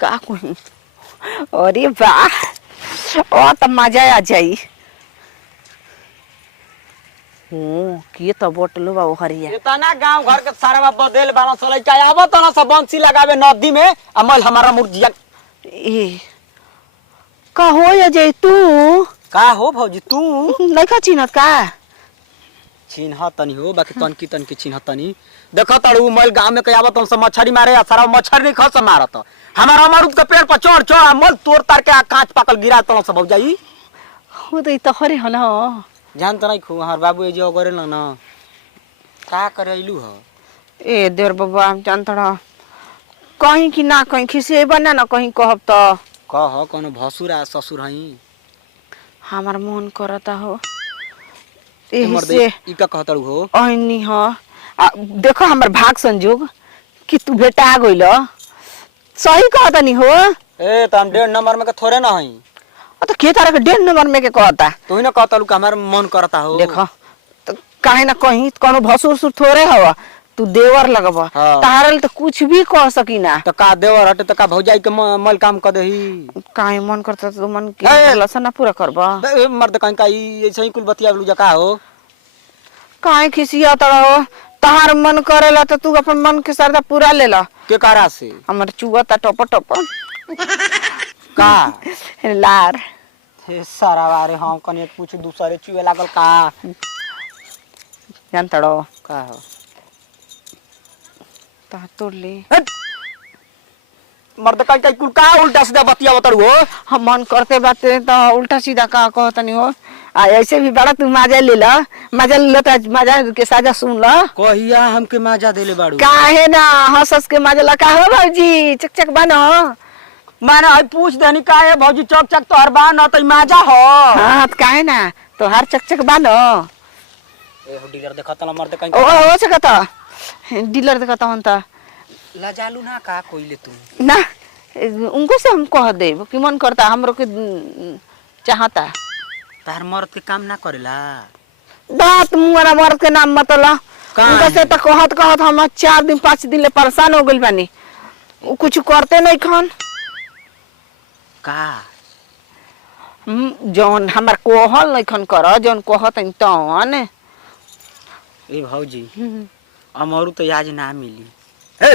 का कोई। अरे वाह और तो मजा आ जाई। के तो बोटलो बा हरिया इतना गांव घर के सारा बदल बाला चले चाहे आवत ना सब बंसी लगावे नदी में अमल हमारा मुर्जिया ए का हो अजय तू का हो भौजी तू नहीं का चिन्हत का चिन्ह तनी हो बाकी तन की चिन्ह तनी देखो तड़ू मल गांव में कयावत हम सब मछरी मारे सारा मच्छर नहीं खस मारत हमारा अमरूद के पेड़ पर चढ़ चढ़ मल तोड़ तार के कांच पाकल गिरा तल सब भौजाई हो तो हरे हो ना जान त नहीं खू हमार बाबू ए जो करे ना का करैलू ह ए देर बाबा हम जानतड़ा कहीं कि ना कहीं खिसे बना ना कहीं कहब तो कह कोनो भसुर आ ससुर हई हमार मन करता हो से ई का कहतड़ू हो अहनी हो देखो हमर भाग संजोग कि तू बेटा गइल सही कहता नहीं हो ए त हम 1.5 नंबर में के थोड़े ना हई तो के तारा के 1.5 नंबर में के कहता तू ही ना कहतलू कि हमार मन करता हो देखो तो काहे ना कहीं कोनो भसुर सुर थोड़े हवा तू देवर लगबा तारल तो कुछ भी कह सकी ना तो का देवर हटे तो का भौजाई के मल काम कर देही काहे मन करता तो मन के लसन ना पूरा करबा मर्द कहीं का ऐसे ही कुल बतिया लू जका हो काहे खिसिया तड़ा हो तहार मन करेला तो तू अपन मन के सरदा पूरा लेला के कारा से हमर चुआ ता टप टप का लार हे सारा बारे हम कने पूछ दूसरे चुए लागल का जान तड़ो का हो ता तोड़ ले मर्द कहीं का कुल का उल्टा सीधा बतिया बतरू हो हम मन करते बाते तो उल्टा सीधा का कहतनी हो आ ऐसे भी बड़ा तू मजा ले ला तो मजा के साजा सुन ला कहिया हमके मजा देले बाड़ू काहे ना हंस के मजा ला का हो भौजी चक बनो माने आई पूछ देनी का है भौजी चक तो हर बार न त मजा हो हां त काहे ना तो हर चक बनो ए हो डीलर देखत ना मर्द कहीं ओ सकता डीलर देखता हन त लजालू ना का कोइले तू ना उनको से हम कह दे कि मन करता हमरो के चाहता तार मर्द के काम ना करेला बात मुरा मर्द के नाम मतला उनका से तो कहत हम 4 दिन 5 दिन ले परेशान हो गइल बानी वो कुछ करते नहीं खान का जौन हमार कोहल नहीं खन कर जौन कहत तौन ए भौजी अमरू तो आज ना मिली ए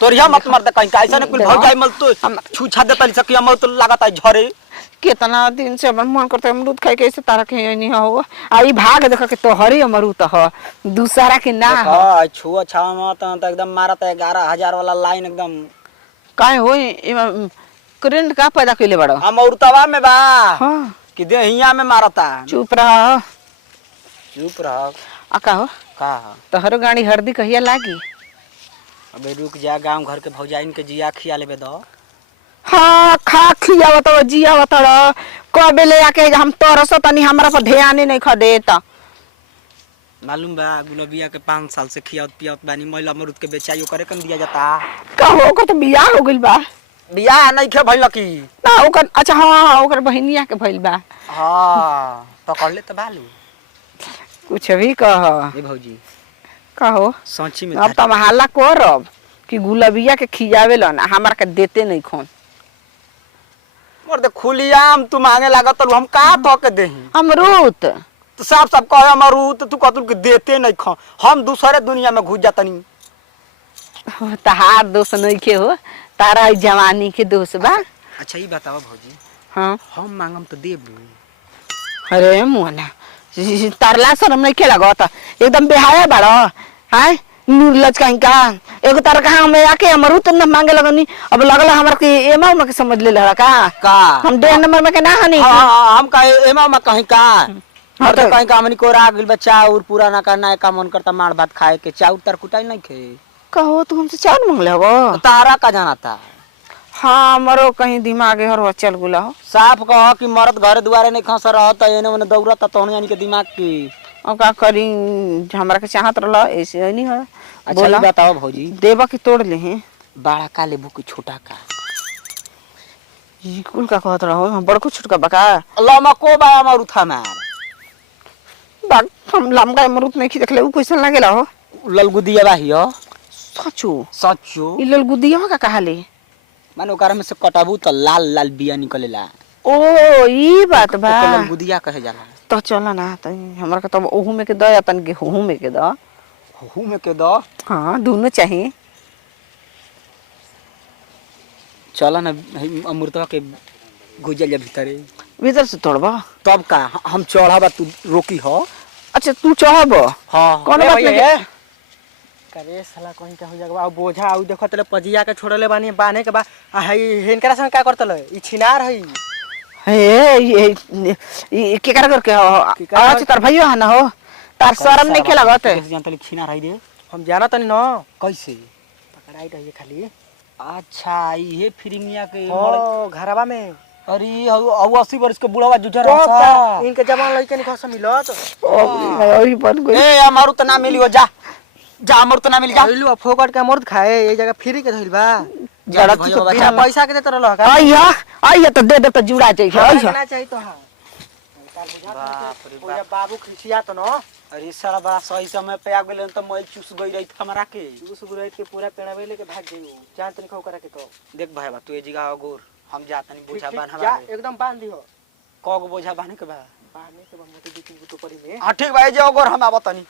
तोरिया मत मर्द कहीं का ऐसा ने कुल भौजाई मल तो छूछा देतली सकी अमरू तो लागत है झरे कितना दिन से हमर मन करता अमरूद खाए के ऐसे तारा के नहीं हो आई भाग देख के तोहरी अमरूद ह दूसरा के ना हो हां छुआ छावा मत त एकदम मारत 11,000 वाला लाइन एकदम काहे होई करंट का पैदा कइले बड़ो अमरूदवा में बा हां कि देहिया में मारता चुप रह आ का हो का तोहरो गाड़ी हरदी कहिया लागी अबे रुक जा गांव घर के भौजाइन के जिया खिया लेबे दो हाँ खा खियावत जियावत कबे ले आके हम तरस तनी हमरा पर ध्यान नहीं ख देता मालूम बा गुलबिया के 5 साल से खियावत पियावत बानी महिला अमरूद के बेचाइयो करे कम दिया जाता कहो को तो बियाह हो गइल बा बियाह नहीं खे भइल की ना ओकर अच्छा हां ओकर बहिनिया के भइल बा हां पकड़ ले त बालू कुछ भी कह ए भौजी कहो सच्ची में अब त हल्ला करब कि गुलबिया के खियावेला ना हमरा के देते नहीं खोन मर्द खुलियाम तू मांगे लागत हम का तो के देही अमरूद तो साफ साफ कहे अमरूद तू कतुल के देते नहीं खा हम दूसरे दुनिया में घुस जातनी तहार दोस्त नहीं के हो तारा जवानी के दोस्त बा अच्छा ये बताओ भौजी हां हम मांगम तो देबू अरे मोना तारला शरम नहीं के लगत एकदम बेहाया बाड़ो हाय निर्लज कहीं का एगो तार कहां में आके अमरूद न मांगे लगनी अब लगल हमरा के एमा में के समझ ले लड़ा का हम 1.5 नंबर में के ना हनी हां हम का एमा में कहीं का और तो कहीं का हमनी को राग गइल बच्चा और पूरा ना करना है का मन करता मार भात खाए के चाउर तर कुटाई नहीं खे कहो तू हमसे चाउर मांग लेबो तारा का जाना था हां मरो कहीं दिमागे हर चल गुला हो साफ कह कि मर्द घर दुआरे नहीं खस रहत एने ओने दौड़त तो यानी के दिमाग की अब का करी हमरा के चाहत रहला ऐसे नहीं है अच्छा ये बताओ भौजी देवा की तोड़ ले हैं बड़ा का लेबू की छोटा का ई कुल का कहत रहो हम बड़को छोटका बका लमा को बा अमरूद हमार बाग हम लमका अमरूद नहीं देख ले उ कैसन लागेला हो ललगुदिया बाही हो सचो सचो ई लेल गुदिया का कहाले माने ओकरा में से कटाबू तो लाल लाल बिया निकलेला ओ ई बात बा ओकर लेल गुदिया कहे जाला तो चल ना त हमरा के तब ओहू में के द अपन गेहूं में के द हु में के द हां दोनों चाहिए चला ना अमृतवा के गुजल जा भीतरे भीतर से तोड़बा तब का हम चढ़ाबा तू रोकी हो अच्छा तू चढ़ब हां कौन बात नहीं करे साला कहीं का हो जाएगा अब बोझा आउ देखो तले पजिया के छोड़ले बानी बाने के बा हई हेनकरा संग का करतले ई छिनार हई हे ये के कर करके आज तार भैया है ना हो तार शर्म नहीं के लागत जानत लिखिना रही दे हम जाना तनी न कैसे पकड़ाई रही खाली अच्छा ये फिरिंगिया के ओ घरवा में अरे अब 80 वर्ष के बुढ़ावा जुझा तो रहा इनके जवान लइके नहीं खस मिलत ओही बन गई ए हमारू त ना मिली हो जा जा हमारू त ना मिली जा लइलु फोकट के मर्द खाए ए जगह फ्री के धइल बा जड़ा बिना पैसा के देत रहल का आइया तो दे दे तो जुड़ा जाइए आइया ना चाहिए तो हां बाप रे ओया बाबू खिसिया तो न अरे साला बड़ा सही समय पे आ गेलन त मैल चूस गई रही हमरा के दूस गुरैत के पूरा पेड़ावे लेके भाग गई जान तनी खौ करा के तो देख भाई बा तू ए जगह गोर हम जातनी बोझा बांध जा हमारे एकदम बांध दियो कगो बोझा बांधे के बा बांधने के बाद मोटी दी तो पड़ी में हां ठीक भाई जे गोर हम आवतनी